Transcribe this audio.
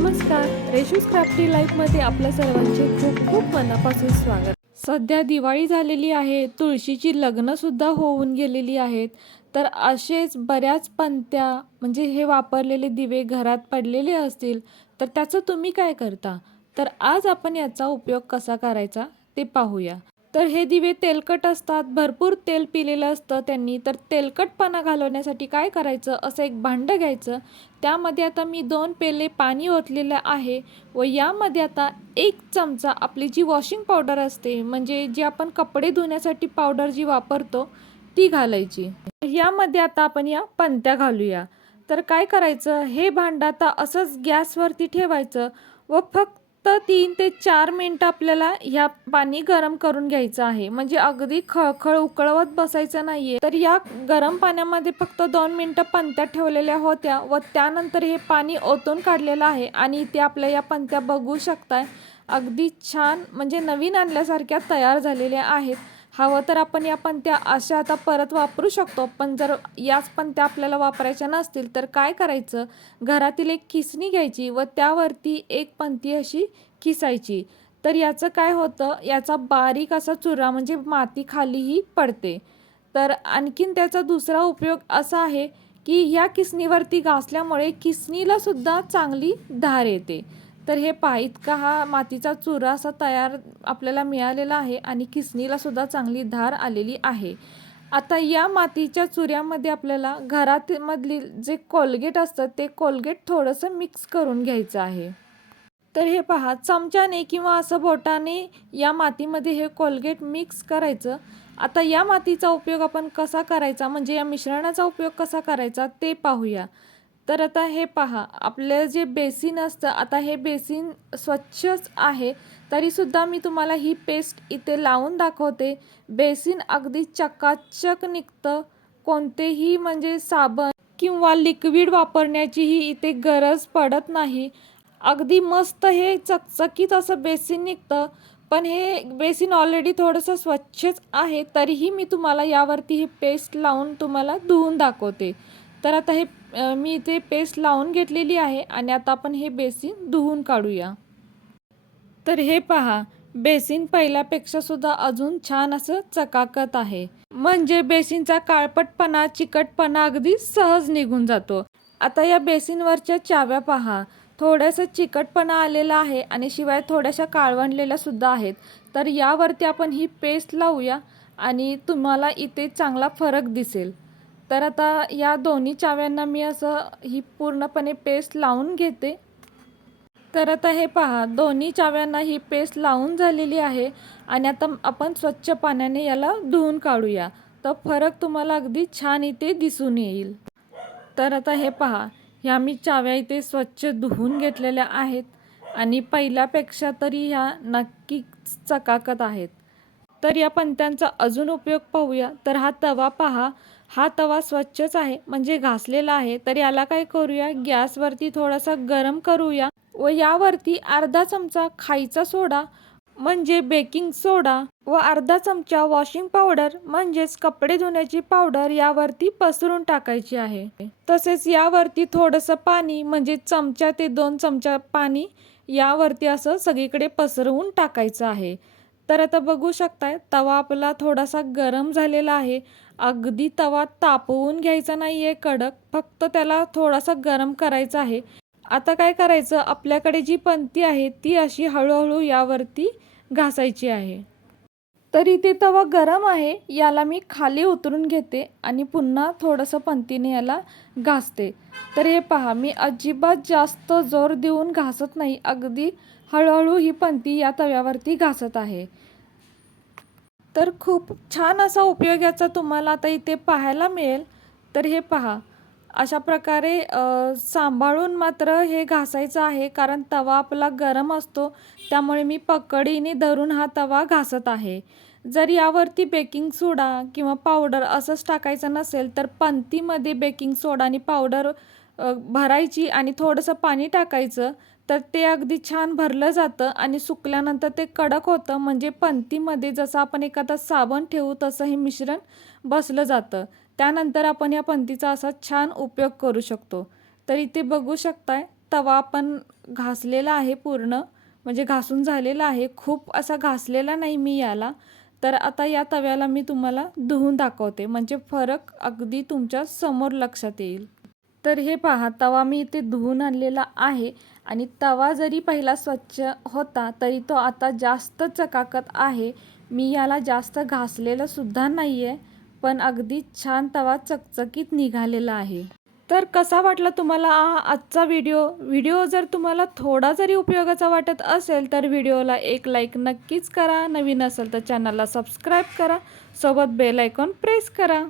नमस्कार, रेशूज क्राफ्टी लाईफमध्ये आपल्या सर्वांचे खूप खूप मनापासून स्वागत. सध्या दिवाळी झालेली आहे, तुळशीची लग्नसुद्धा होऊन गेलेली आहेत. तर असेच बऱ्याच पंत्या म्हणजे हे वापरलेले दिवे घरात पडलेले असतील, तर त्याचं तुम्ही काय करता? तर आज आपण याचा उपयोग कसा करायचा ते पाहूया. तर हे दिवे तेलकट असतात, भरपूर तेल पिलेलं असतं त्यांनी. तर तेलकटपणा घालवण्यासाठी काय करायचं, असं एक भांडं घ्यायचं. त्यामध्ये आता मी 2 पेले पाणी ओतलेलं आहे व यामध्ये आता 1 चमचा आपली जी वॉशिंग पावडर असते, म्हणजे जी आपण कपडे धुण्यासाठी पावडर जी वापरतो ती घालायची. यामध्ये आता आपण या पंत्या घालूया. तर काय करायचं, हे भांडं आता असंच गॅसवरती ठेवायचं व फक्त 3 ते 4 मिनिटं आपल्याला ह्या पाणी गरम करून घ्यायचं आहे. म्हणजे अगदी खळखळ उकळवत बसायचं नाहीये. तर या गरम पाण्यामध्ये फक्त 2 मिनिटं पंत्या ठेवलेल्या होत्या व त्यानंतर हे पाणी ओतून काढलेलं आहे आणि इथे आपल्या या पंत्या बघू शकताय, अगदी छान म्हणजे नवीन आणल्यासारख्या तयार झालेल्या आहेत. हवं तर आपण या पंत्या अशा आता परत वापरू शकतो, पण जर याच पंत्या आपल्याला वापरायच्या नसतील तर काय करायचं, घरातील एक खिसणी घ्यायची व त्यावरती एक पंती अशी खिसायची. तर याचं काय होतं, याचा बारीक असा चुरा म्हणजे माती खालीही पडते. तर आणखीन त्याचा दुसरा उपयोग असा आहे की ह्या किसणीवरती घासल्यामुळे किसणीला सुद्धा चांगली धार येते. तर हे पहा, इतका हा मातीचा चुरा असा तयार आपल्याला मिळालेला आहे आणि किसणीला सुद्धा चांगली धार आलेली आहे. आता या मातीच्या चुऱ्यामध्ये आपल्याला घरामधली जे कोलगेट असतं ते कोलगेट थोडंसं मिक्स करून घ्यायचं आहे. तर हे पहा, चमच्याने किंवा असं बोटाने या मातीमध्ये हे कोलगेट मिक्स करायचं. आता या मातीचा उपयोग आपण कसा करायचा, म्हणजे या मिश्रणाचा उपयोग कसा करायचा ते पाहूया. तर आता हे पहा, आपलं जे बेसिन असतं, आता हे बेसिन स्वच्छच आहे तरीसुद्धा मी तुम्हाला ही पेस्ट इथे लावून दाखवते. बेसिन अगदी चकाचक निघतं. कोणतेही म्हणजे साबण किंवा लिक्विड वापरण्याचीही इथे गरज पडत नाही. अगदी मस्त हे चकचकीत असं बेसिन निघतं. पण हे बेसिन ऑलरेडी थोडंसं स्वच्छच आहे, तरीही मी तुम्हाला यावरती ही पेस्ट लावून तुम्हाला धुवून दाखवते. तर आता हे मी इथे पेस्ट लावून घेतलेली आहे आणि आता आपण हे बेसिन धुवून काढूया. तर हे पहा, बेसिन पहिल्यापेक्षा सुद्धा अजून छान असं चकाकत आहे. म्हणजे बेसिनचा काळपटपणा, चिकटपणा अगदी सहज निघून जातो. आता या बेसिनवरच्या चाव्या पहा, थोडंसं चिकटपणा आलेला आहे आणि शिवाय थोड्याशा काळवंडलेल्या सुद्धा आहेत. तर यावरती आपण ही पेस्ट लावूया आणि तुम्हाला इथे चांगला फरक दिसेल. तर आता या दोन्ही चाव्यांना मी असं ही पूर्णपणे पेस्ट लावून घेते. तर आता हे पहा, दोन्ही चाव्यांना ही पेस्ट लावून झालेली आहे आणि आता आपण स्वच्छ पाण्याने याला धुवून काढूया. तर फरक तुम्हाला अगदी छान इथे दिसून येईल. तर आता हे पहा, ह्या मी चाव्या इथे स्वच्छ धुवून घेतलेल्या आहेत आणि पहिल्यापेक्षा तरी ह्या नक्कीच चकाकत आहेत. तर या पंत्यांचा अजून उपयोग पाहूया. तर हा तवा पहा, हा तवा स्वच्छच आहे म्हणजे घासलेला आहे. तर याला काय करूया, गॅसवरती थोडासा गरम करूया व यावरती अर्धा चमचा खायचा सोडा म्हणजे बेकिंग सोडा व अर्धा चमचा वॉशिंग पावडर म्हणजेच कपडे धुण्याची पावडर यावरती पसरून टाकायची आहे. तसेच यावरती थोडंसं पाणी म्हणजे चमचा ते 2 चमचा पाणी यावरती असं सगळीकडे पसरवून टाकायचं आहे. तर आता बघू शकताय, तवा आपला थोडासा गरम झालेला आहे. अगदी तवा तापवून घ्यायचा नाही आहे कडक, फक्त त्याला थोडासा गरम करायचा आहे. आता काय करायचं, आपल्याकडे जी पंती आहे ती अशी हळूहळू यावरती घासायची आहे. तर इथे तवा गरम आहे, याला मी खाली उतरून घेते आणि पुन्हा थोडंसं पंतीने याला घासते. तर हे पहा, मी अजिबात जास्त जोर देऊन घासत नाही, अगदी हळूहळू ही पंती या तव्यावरती घासत आहे. तर खूप छान असा उपयोग याचा तुम्हाला आता इथे पाहायला मिळेल. तर हे पहा, अशा प्रकारे सांभाळून मात्र हे घासायचं आहे, कारण तवा आपला गरम असतो, त्यामुळे मी पकडीने धरून हा तवा घासत आहे. जर यावरती बेकिंग सोडा किंवा पावडर असंच टाकायचं नसेल तर पंतीमध्ये बेकिंग सोडा आणि पावडर भरायची आणि थोडंसं पाणी टाकायचं. तर ते अगदी छान भरलं जातं आणि सुकल्यानंतर ते कडक होतं, म्हणजे पंतीमध्ये जसं आपण एखादा साबण ठेवू तसं हे मिश्रण बसलं जातं. त्यानंतर आपण या पंतीचा असा छान उपयोग करू शकतो. तर इथे बघू शकताय, तवा पण घासलेला आहे पूर्ण, म्हणजे घासून झालेला आहे. खूप असा घासलेला नाही मी याला. तर आता या तव्याला मी तुम्हाला धुवून दाखवते, म्हणजे फरक अगदी तुमच्या समोर लक्षात येईल. तर हे पहा, तवा मी इथे धुवून आणलेला आहे आणि तवा जरी पहिला स्वच्छ होता तरी तो आता जास्त चकाकत आहे. मी याला जास्त घासलेलं सुद्धा नाही आहे, पण अगदी छान तवा चकचकीत निघालेला आहे. तर कसा वाटला तुम्हाला आजचा व्हिडिओ जर तुम्हाला थोडा जरी उपयोगाचा वाटत असेल तर व्हिडिओला एक लाईक नक्कीच करा. नवीन असेल तर चॅनलला सबस्क्राईब करा, सोबत बेल आयकॉन प्रेस करा.